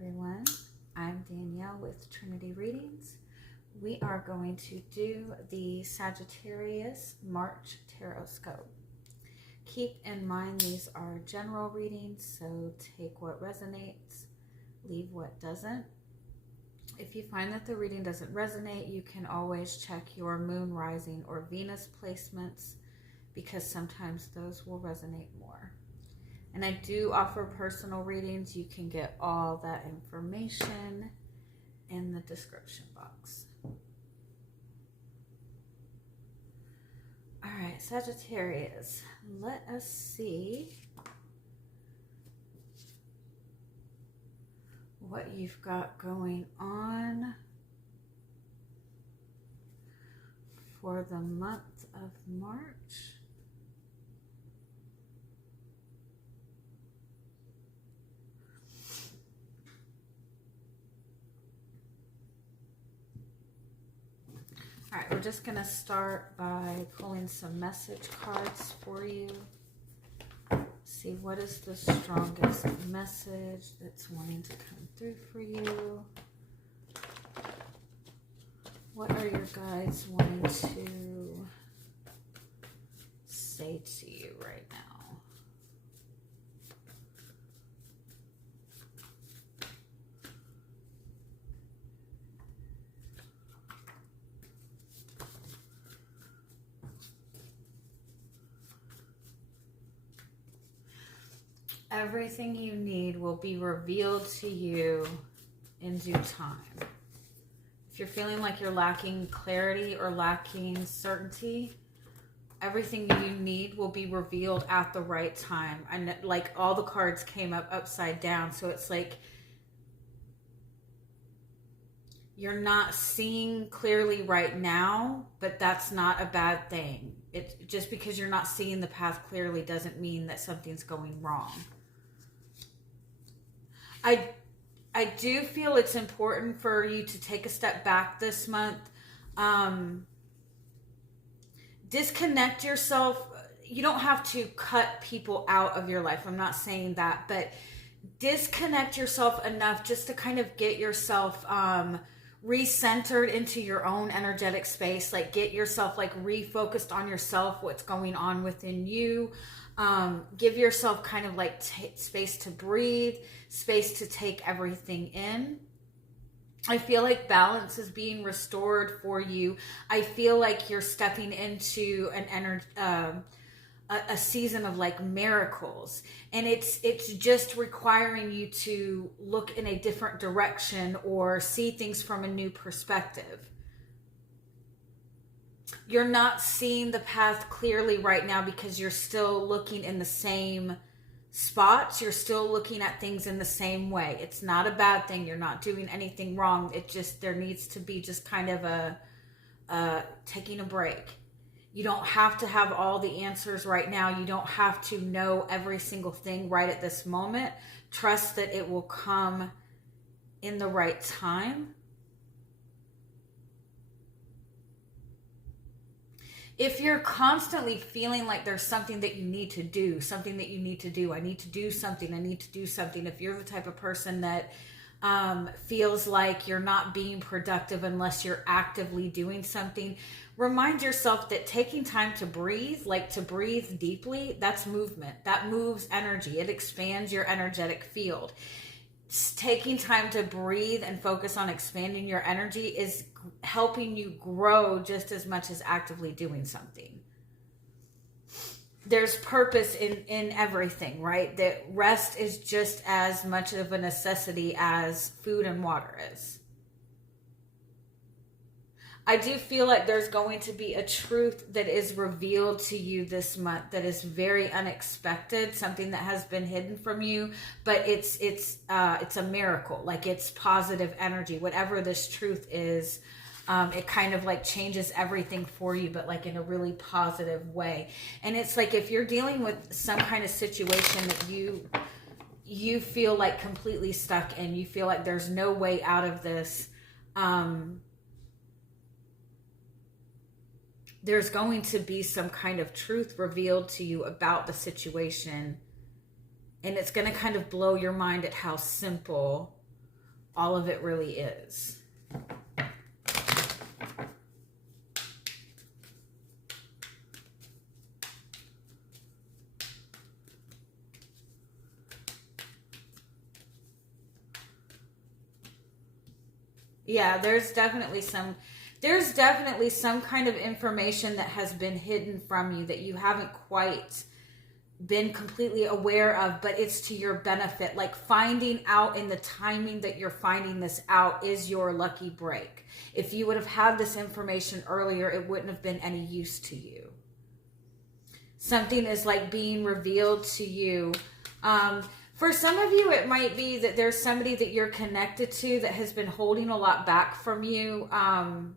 everyone. I'm Danielle with Trinity Readings. We are going to do the Sagittarius March Tarotscope. Keep in mind these are general readings, so take what resonates, leave what doesn't. If you find that the reading doesn't resonate, you can always check your moon, rising, or Venus placements because sometimes those will resonate more. And I do offer personal readings. You can get all that information in the description box. All right, Sagittarius, let us see what you've got going on for the month of March. All right, we're just going to start by pulling some message cards for you. See what is the strongest message that's wanting to come through for you. What are your guides wanting to say to you right now? Everything you need will be revealed to you in due time. If you're feeling like you're lacking clarity or lacking certainty, everything you need will be revealed at the right time. And like all the cards came up upside down, so it's like you're not seeing clearly right now, but that's not a bad thing. It just because you're not seeing the path clearly doesn't mean that something's going wrong. I do feel it's important for you to take a step back this month. Disconnect yourself. You don't have to cut people out of your life. I'm not saying that, but disconnect yourself enough just to kind of get yourself recentered into your own energetic space. Like get yourself like refocused on yourself, what's going on within you. Give yourself kind of like space to breathe, space to take everything in. I feel like balance is being restored for you. I feel like you're stepping into an a season of like miracles, and it's just requiring you to look in a different direction or see things from a new perspective. You're not seeing the path clearly right now because you're still looking in the same spots. You're still looking at things in the same way. It's not a bad thing. You're not doing anything wrong. It just, there needs to be just kind of a taking a break. You don't have to have all the answers right now. You don't have to know every single thing right at this moment. Trust that it will come in the right time. If you're constantly feeling like there's something that you need to do, something that you need to do, I need to do something, I need to do something. If you're the type of person that feels like you're not being productive unless you're actively doing something, remind yourself that taking time to breathe, like to breathe deeply, that's movement. That moves energy. It expands your energetic field. Taking time to breathe and focus on expanding your energy is helping you grow just as much as actively doing something. There's purpose in everything, right? That rest is just as much of a necessity as food and water is. I do feel like there's going to be a truth that is revealed to you this month that is very unexpected, something that has been hidden from you, but it's a miracle. Like it's positive energy. Whatever this truth is, it kind of like changes everything for you, but like in a really positive way. And it's like if you're dealing with some kind of situation that you feel like completely stuck in, you feel like there's no way out of this, there's going to be some kind of truth revealed to you about the situation. And it's going to kind of blow your mind at how simple all of it really is. Yeah, there's definitely some kind of information that has been hidden from you that you haven't quite been completely aware of, but it's to your benefit. Like finding out in the timing that you're finding this out is your lucky break. If you would have had this information earlier, it wouldn't have been any use to you. Something is like being revealed to you. For some of you, it might be that there's somebody that you're connected to that has been holding a lot back from you. And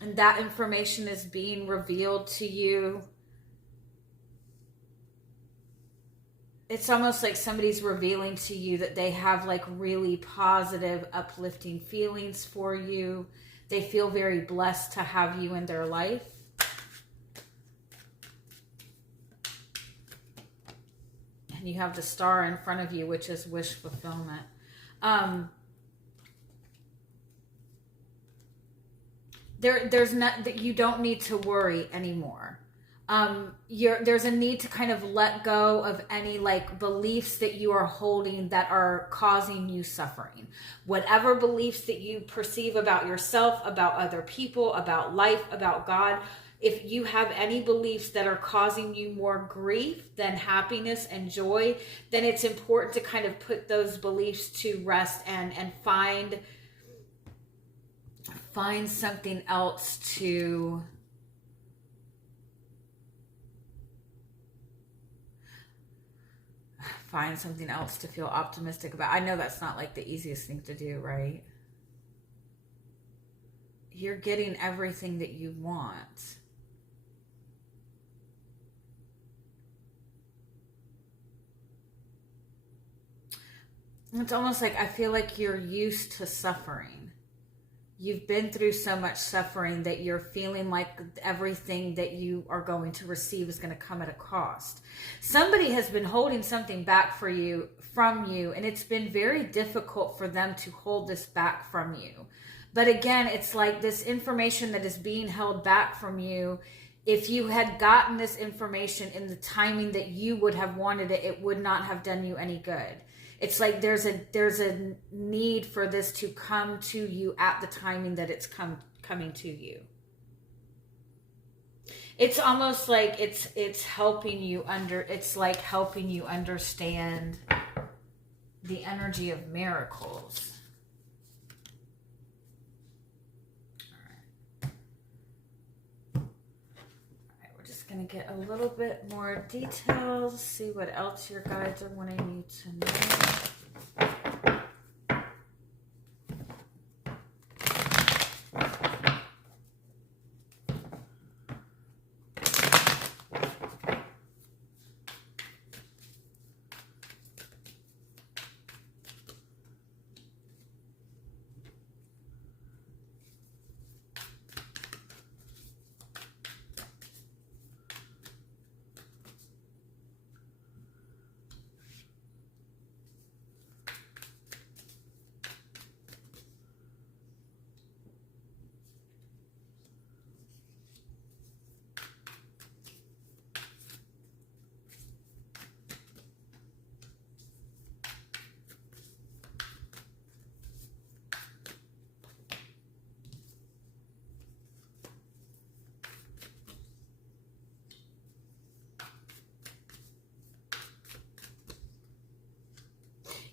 that information is being revealed to you. It's almost like somebody's revealing to you that they have like really positive, uplifting feelings for you. They feel very blessed to have you in their life. And you have the star in front of you, which is wish fulfillment. There's not that you don't need to worry anymore. There's a need to kind of let go of any like beliefs that you are holding that are causing you suffering. Whatever beliefs that you perceive about yourself, about other people, about life, about God, if you have any beliefs that are causing you more grief than happiness and joy, then it's important to kind of put those beliefs to rest and find something else to feel optimistic about. I know that's not like the easiest thing to do, right? You're getting everything that you want. It's almost like I feel like you're used to suffering. You've been through so much suffering that you're feeling like everything that you are going to receive is going to come at a cost. Somebody has been holding something back from you, and it's been very difficult for them to hold this back from you. But again, it's like this information that is being held back from you. If you had gotten this information in the timing that you would have wanted it, it would not have done you any good. It's like there's a need for this to come to you at the timing that it's coming to you. It's almost like it's helping you helping you understand the energy of miracles. Going to get a little bit more details, see what else your guides are wanting you to know.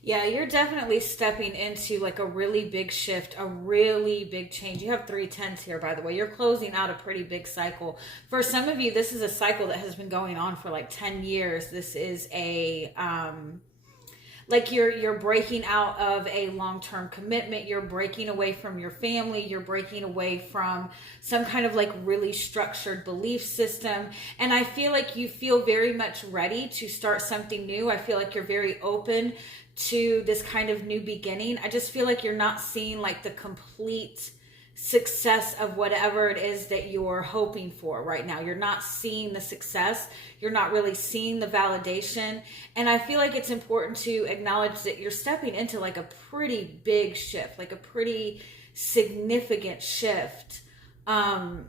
Yeah, you're definitely stepping into like a really big shift, a really big change. You have 310s here, by the way. You're closing out a pretty big cycle. For some of you, this is a cycle that has been going on for like 10 years. This is a, like you're breaking out of a long-term commitment. You're breaking away from your family. You're breaking away from some kind of like really structured belief system. And I feel like you feel very much ready to start something new. I feel like you're very open to this kind of new beginning. I just feel like you're not seeing like the complete success of whatever it is that you're hoping for right now. You're not seeing the success. You're not really seeing the validation. And I feel like it's important to acknowledge that you're stepping into like a pretty big shift, like a pretty significant shift. And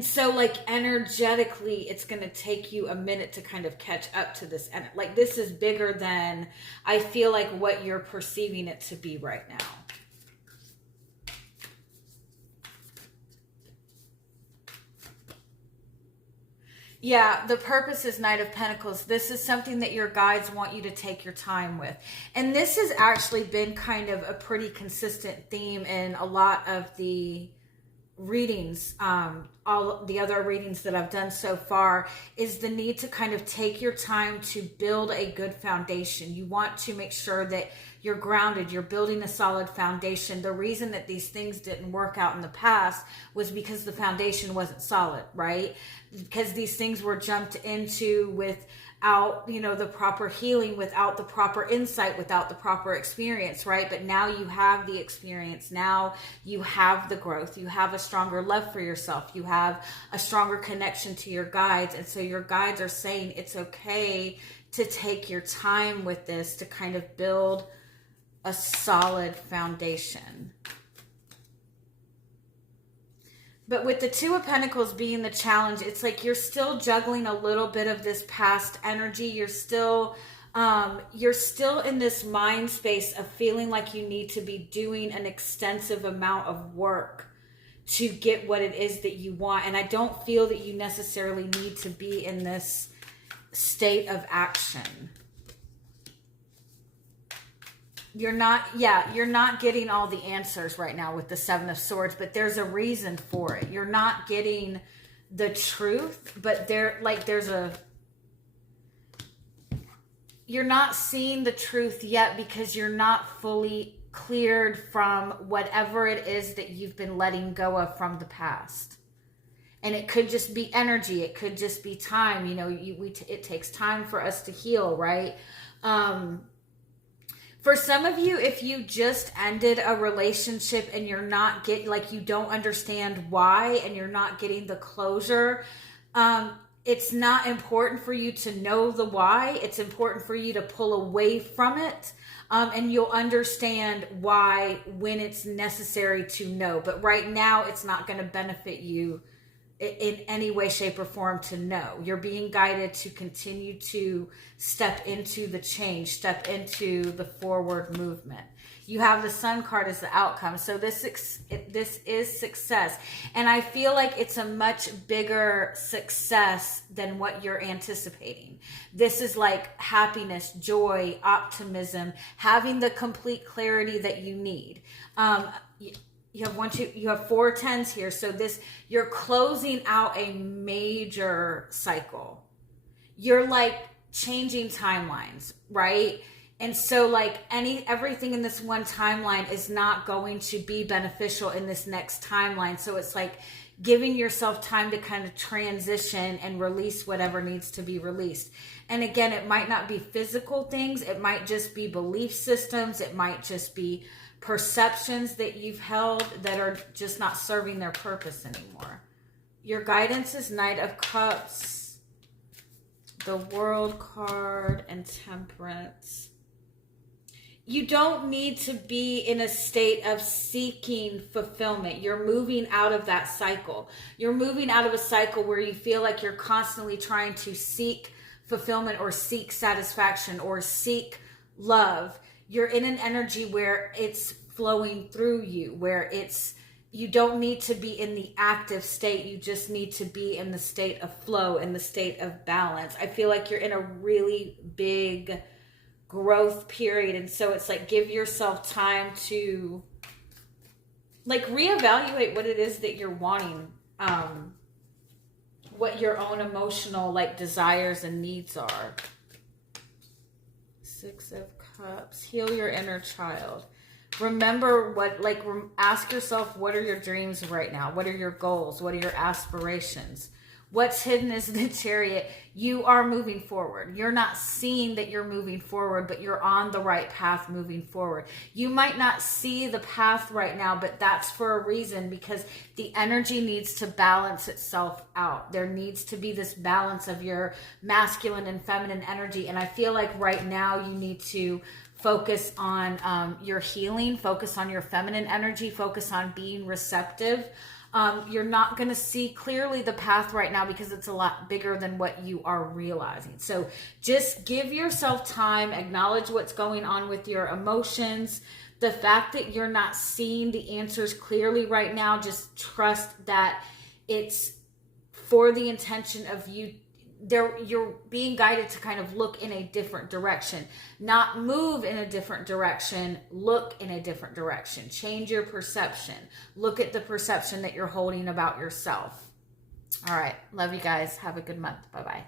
so like energetically, it's going to take you a minute to kind of catch up to this. And like, this is bigger than I feel like what you're perceiving it to be right now. Yeah, the purpose is Knight of Pentacles. This is something that your guides want you to take your time with. And this has actually been kind of a pretty consistent theme in a lot of the readings, all the other readings that I've done so far, is the need to kind of take your time to build a good foundation. You want to make sure that you're grounded, you're building a solid foundation. The reason that these things didn't work out in the past was because the foundation wasn't solid, right? Because these things were jumped into without, you know, the proper healing, without the proper insight, without the proper experience, right? But now you have the experience. Now you have the growth. You have a stronger love for yourself. You have a stronger connection to your guides. And so your guides are saying it's okay to take your time with this to kind of build a solid foundation. But with the Two of Pentacles being the challenge, it's like you're still juggling a little bit of this past energy. You're still in this mind space of feeling like you need to be doing an extensive amount of work to get what it is that you want. And I don't feel that you necessarily need to be in this state of action. You're not getting all the answers right now with the Seven of Swords, but there's a reason for it. You're not getting the truth, but you're not seeing the truth yet because you're not fully cleared from whatever it is that you've been letting go of from the past. And it could just be energy. It could just be time. You know, it takes time for us to heal, right? For some of you, if you just ended a relationship and you're not you don't understand why and you're not getting the closure, it's not important for you to know the why. It's important for you to pull away from it. And you'll understand why when it's necessary to know. But right now, it's not going to benefit you in any way, shape, or form to know. You're being guided to continue to step into the change, step into the forward movement. You have the Sun card as the outcome. So this is success. And I feel like it's a much bigger success than what you're anticipating. This is like happiness, joy, optimism, having the complete clarity that you need. You have 4 tens here. So you're closing out a major cycle. You're like changing timelines, right? And so like everything in this one timeline is not going to be beneficial in this next timeline. So it's like giving yourself time to kind of transition and release whatever needs to be released. And again, it might not be physical things. It might just be belief systems. It might just be perceptions that you've held that are just not serving their purpose anymore. Your guidance is Knight of Cups, the World card, and Temperance. You don't need to be in a state of seeking fulfillment. You're moving out of that cycle. You're moving out of a cycle where you feel like you're constantly trying to seek fulfillment or seek satisfaction or seek love. You're in an energy where it's flowing through you, where you don't need to be in the active state. You just need to be in the state of flow, in the state of balance. I feel like you're in a really big growth period. And so it's like, give yourself time to like reevaluate what it is that you're wanting, what your own emotional like desires and needs are. 6 of Cups. Heal your inner child. Remember ask yourself, what are your dreams right now? What are your goals? What are your aspirations? What's hidden is the Chariot. You are moving forward. You're not seeing that you're moving forward, but you're on the right path moving forward. You might not see the path right now, but that's for a reason, because the energy needs to balance itself out. There needs to be this balance of your masculine and feminine energy. And I feel like right now you need to focus on your healing, focus on your feminine energy, focus on being receptive. You're not going to see clearly the path right now because it's a lot bigger than what you are realizing. So just give yourself time, acknowledge what's going on with your emotions. The fact that you're not seeing the answers clearly right now, just trust that it's for the intention of you. You're being guided to kind of look in a different direction, not move in a different direction, look in a different direction, change your perception, look at the perception that you're holding about yourself. All right. Love you guys. Have a good month. Bye-bye.